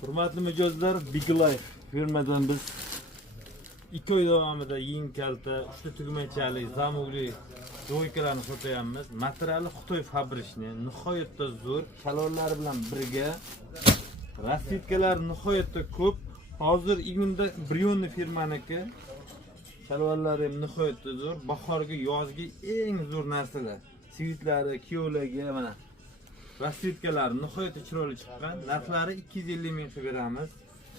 Hurmatli mijozlar, Big Life firmadan biz 2 oy davomida yeng kalta, 3 tugmachali, zamugli joykalarni sotayapmiz. Materiali Xitoy fabrichni, nihoyatda zo'r, shalonlari bilan birga. Rasitkalar nihoyatda ko'p. Hozir egnimda Brionni firmaniki. Shalonlari ham nihoyatda zo'r. Bahorga, yozga eng zo'r narsalar. Sivitlari, kiyovlarga mana rasitkalar nihoyatda chiroyli chiqqan. Narxlari 250 ming qilib beramiz.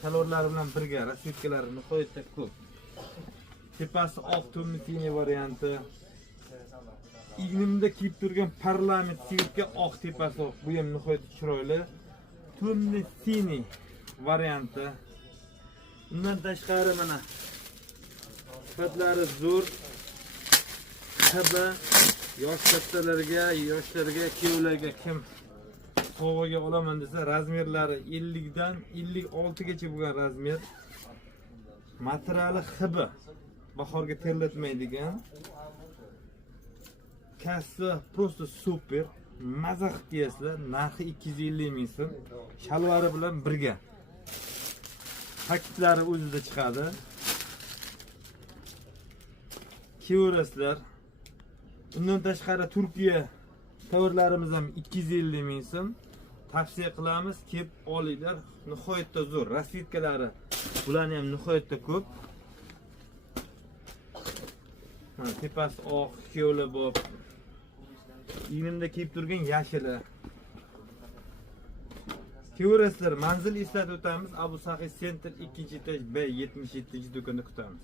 Shalonlari bilan birga rasitkalari nihoyatda ko'p. Tepasi oq tumni varianti. Ignimda kiyib turgan parlament sivitka oq tepasi oq. Bu ham nihoyatda chiroyli. Tumni sini varianti. Undan tashqari mana sifatlari zo'r. Tabi yosh kattalarga, yoshlarga, kuyovlarga kim sovg'aga olaman desa, razmerlari 50 dan 56 gacha bo'lgan razmer. Materiali hibi, bahorga terlatmaydigan. Kassa prosta super, maza qilibsizlar, narxi 250 ming so'm. Shalvari bilan birga. Paketlari o'zida chiqadi. Kiyoraslar. Undan tashqari Turkiya tovarlarimiz ham 250 ming so'm. Tavsiya qilamiz, kelib olinglar. Nihoyatda zo'r. Rasitkalari bularni ham nihoyatda ko'p. Mana tepasi oq, kiyovlar bor. Egnimda kiyib turgan yashili. Kiyoraslar manzil eslatib o'tamiz. Abu Sahiy Center 2-etaj B 77-do'konda kutamiz.